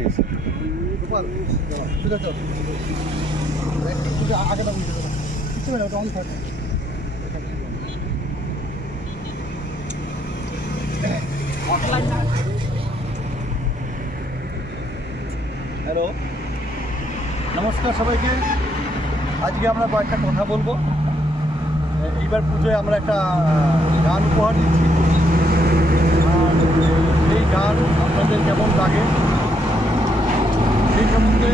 হয়েছে। হ্যালো, নমস্কার সবাইকে। আজকে আমরা কয়েকটা কথা বলবো। এইবার পুজোয় আমরা একটা গান উপহার দিচ্ছি, আর এই গান আপনাদের কেমন লাগে সেই সম্বন্ধে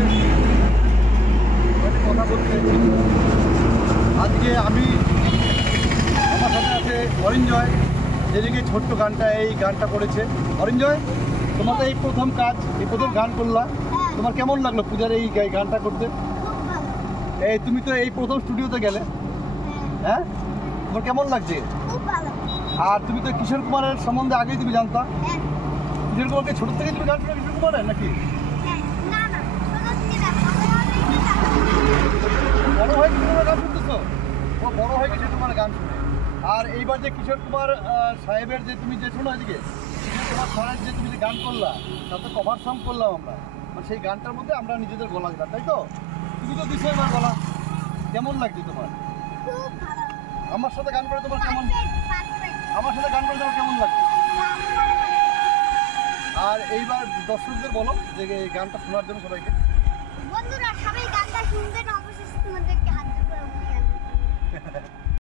কথা বলতে আজকে আমার সাথে আছে অরিঞ্জয়, যেদিকে ছোট্ট এই গানটা করেছে। অরিঞ্জয়, তোমার তো এই প্রথম গান করলা, তোমার কেমন লাগলো পূজার এই গানটা করতে? তুমি তো এই প্রথম স্টুডিওতে গেলে, হ্যাঁ, তোমার কেমন লাগছে? আর তুমি তো কিশোর কুমারের সম্বন্ধে আগেই তুমি জানতা? কিশোর কুমারকে ছোট থেকে তুমি গান শোনো কিশোর কুমারের নাকি? বড় হয়ে কিশোর কুমার গান শুনতেছো? বড় হয়ে কিশোর কুমারের গান শুনে। আর এইবার যে কিশোর কুমার সাহেবের যে তুমি যে শোনো, এদিকে কিশোর কুমার সাহেব যে তুমি যে গান করলা, তাতে কভার সং করলাম আমরা, মানে সেই গানটার মধ্যে আমরা নিজেদের গলা দিলাম, তাই তো? তুমি তো দিছো এবার গলা, কেমন লাগছে তোমার? আমার সাথে গান করে তোমার কেমন লাগছে? আর এইবার দর্শকদের বলো যে এই গানটা শোনার জন্য সবাইকে। বন্ধুরা সবাই গানটা শুনবেন, অবশ্যই তোমাদেরকে হাত ধরে